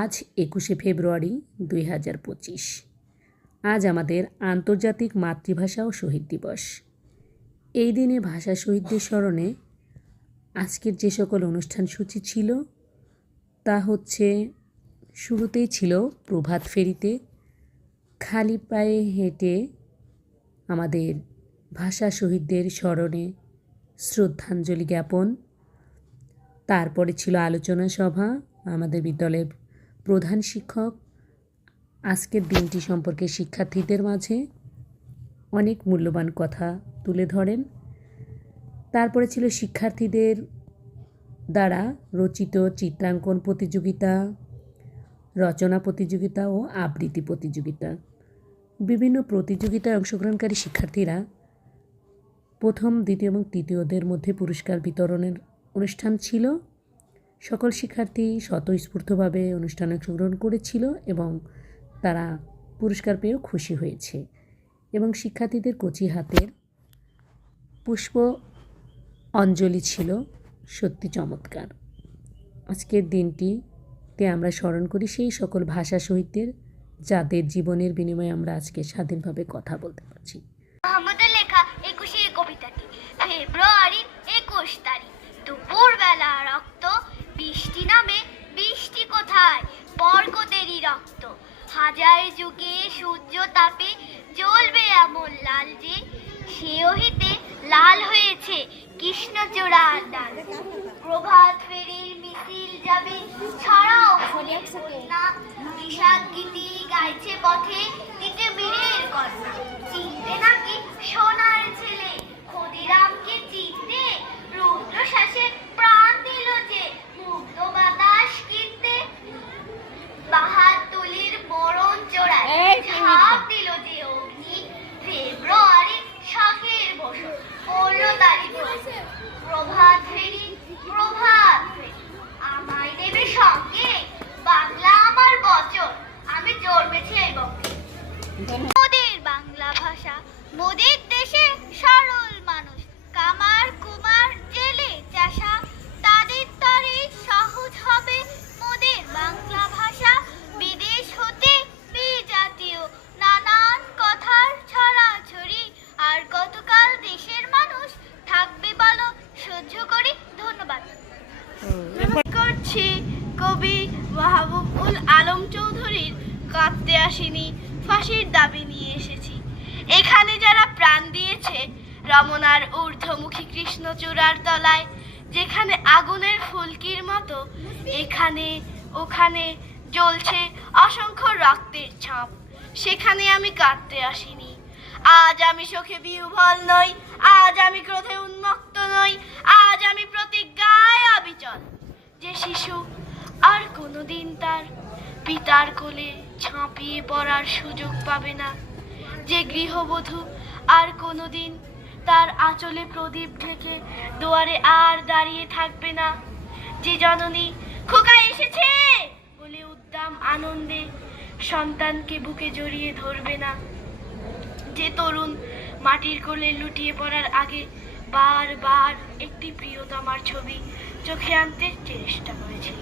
আজ একুশে ফেব্রুয়ারি দুই হাজার পঁচিশ। আজ আমাদের আন্তর্জাতিক মাতৃভাষা ও শহীদ দিবস। এই দিনে ভাষা শহীদদের স্মরণে আজকের যে সকল অনুষ্ঠান সূচি ছিল তা হচ্ছে, শুরুতেই ছিল প্রভাত ফেরিতে। খালি পায়ে হেঁটে আমাদের ভাষা শহীদদের স্মরণে শ্রদ্ধাঞ্জলি জ্ঞাপন। তারপরে ছিল আলোচনা সভা, আমাদের বিদ্যালয়ের প্রধান শিক্ষক। আজকের দিনটি সম্পর্কে শিক্ষার্থীদের মাঝে অনেক মূল্যবান কথা তুলে ধরেন। তারপরে ছিল শিক্ষার্থীদের দ্বারা রচিত চিত্রাঙ্কন প্রতিযোগিতা, রচনা প্রতিযোগিতা ও আবৃত্তি প্রতিযোগিতা। বিভিন্ন প্রতিযোগিতায় অংশগ্রহণকারী শিক্ষার্থীরা প্রথম, দ্বিতীয় এবং তৃতীয়দের মধ্যে পুরস্কার বিতরণের অনুষ্ঠান ছিল। সকল শিক্ষার্থী স্বতঃস্ফূর্তভাবে অনুষ্ঠানে অংশগ্রহণ করেছিল এবং তারা পুরস্কার পেয়েও খুশি হয়েছে এবং শিক্ষার্থীদের কচি হাতের পুষ্প অঞ্জলি ছিল। সত্যি চমৎকার। আজকের দিনটিতে আমরা স্মরণ করি সেই সকল ভাষা শহীদদের যাদের জীবনের বিনিময়ে আমরা আজকে স্বাধীনভাবে কথা বলতে পারছি। আমাদের লেখা একুশে কবিতাটি ফেব্রুয়ারির একুশ তারিখ দুপুর বেলা রক্ত, বৃষ্টি নামে বৃষ্টি কোথায়? বর্গদেরই রক্ত। হাজার যুগে সূর্য তাপে জ্বলবে এমন লাল যে, সেও হিতে লাল হয়েছে কৃষ্ণচূড়া ডাল প্রভাত ফেরির মিছিল যাবে ছাড়াও না বিশাল গীতি গাইছে পথে দিতে বীরের কথা চিনতে নাকি সোনার ছেলে? ক্ষুদিরামকে মোদের দেশে সরল মানুষ। কামার, কুমার, জেলে চাষা, তাদের তরে সহজ হবে মোদের বাংলা ভাষা। বিদেশ হতে বিজাতীয়, নানান কথার ছড়াছড়ি। আর কতকাল দেশের মানুষ থাকবে বলো, সহ্য করি ধন্যবাদ। করছি কবি মাহবুবুল আলম চৌধুরীর। কাঁদতে আসিনি, ফাঁসির দাবি নিয়ে এসেছি। এখানে যারা প্রাণ দিয়েছে, রমনার ঊর্ধ্বমুখী কৃষ্ণচূড়ার তলায়, যেখানে আগুনের ফুলকির মতো, এখানে, ওখানে জ্বলছে অসংখ্য রক্তের ছাপ। সেখানে আমি কাঁদতে আসিনি। আজ আমি শোকে বিহ্বল নই, আজ আমি ক্রোধে উন্মুক্ত নই, আজ আমি প্রতিজ্ঞায় অবিচল। যে শিশু আর কোনোদিন তার পিতার কোলে ঝাঁপিয়ে পড়ার সুযোগ পাবে না। যে গৃহবধূ আর কোনোদিন তার আঁচলে প্রদীপ ঢেকে দুয়ারে আর দাঁড়িয়ে থাকবে না। যে জননী, খোকা এসেছে! বলে উদ্দাম আনন্দে সন্তানকে বুকে জড়িয়ে ধরবে না। যে তরুণ মাটির কোলে লুটিয়ে পড়ার আগে বারবার একটি প্রিয়তমার ছবি চোখে আনতে চেষ্টা করেছিল।